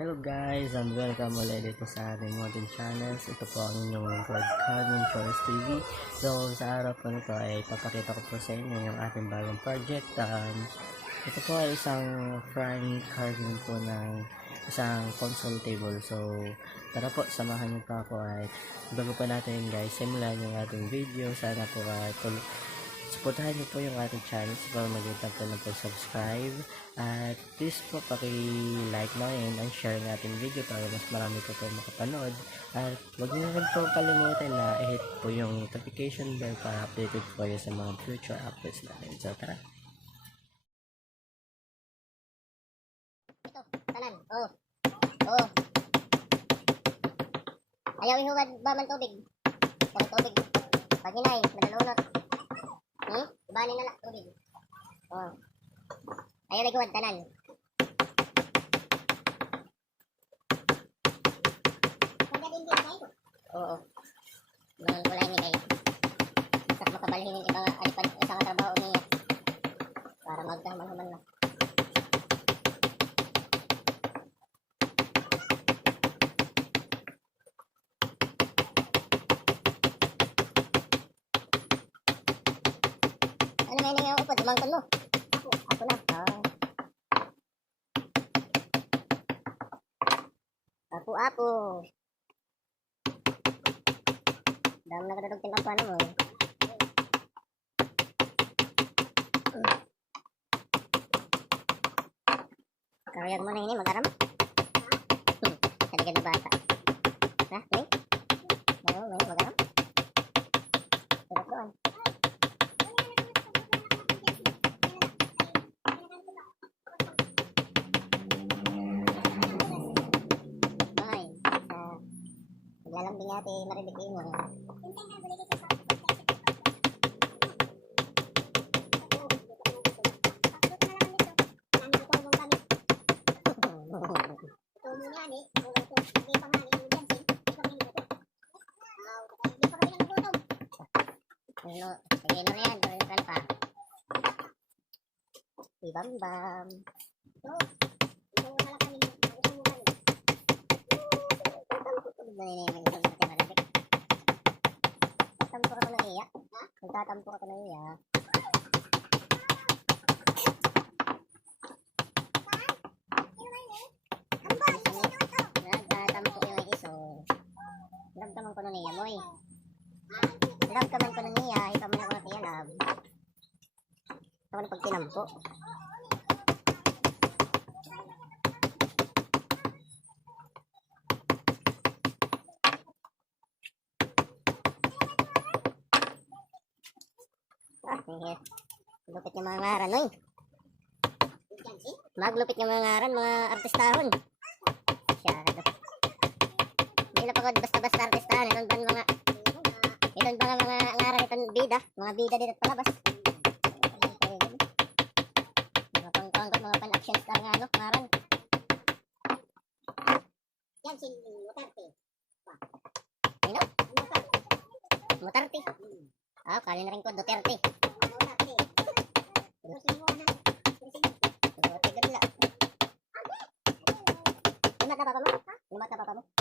Hello guys, and welcome ulit dito sa ating mountain channels. Ito po ang inyong woodcarving Choice TV. So sa araw po nito ay papakita ko po sa inyo yung ating bagong project. Ito po ay isang frame carving po ng isang console table. So tara po, samahan niyo pa ako at bago pa natin guys simulan yung ating video. Sana po supportahan niyo po yung ating channel para mag-tap po ng subscribe at please po paki-like na yun and share ng ating video para mas marami po makapanood at huwag niyo rin po kalimutan na i-hit po yung notification bell para updated po kayo sa mga future updates natin. So tara! Ito, tanan. Oh. Ayaw ihugad ba man tubig? Tubig. Pag hinay, madalunot. Ibanin na lang tubig. Oh. Ayaw ihugad tanan. Pagdadin din kayo? Oo. Mga kulay ni kayo. Sak makabalhin yung ibang alipad sa trabaho niya. Para magkaman-haman na. Ano may nangyayang upad? Umangkon mo? Ako na. Apo. Dami na kadadog tinapa na mo eh. Karayag mo na ini, magaram? Kaligad na bata. Ha? May? Oo, may magaram? Sarap doon. Lalambing natin maribikin mo. Sige na yan, gawin pa. Ibam-bam. Tatampo ako ng iya. Nagtatampo ako ng iya. Nagtatampo yung iso. Nagtaman ko ng iya mo eh. Nagtaman ko ng iya. Ikaw mo na ako natin yan. Ito ko na pag tinampo. Lupit yung mga ngaran, oy. Maglupit yung mga ngaran, mga artistahon. Masyado. Hindi na pagod basta-basta artistahan. Ito ba mga ngaran itong bida? Mga bida dito at palabas. Mga pang-panggot, mga pan-action star nga, no? Ngaran. Yan, si Mutarte. Ano? Mutarte. Kali na rin ko, Duterte. Lumat na papa mo?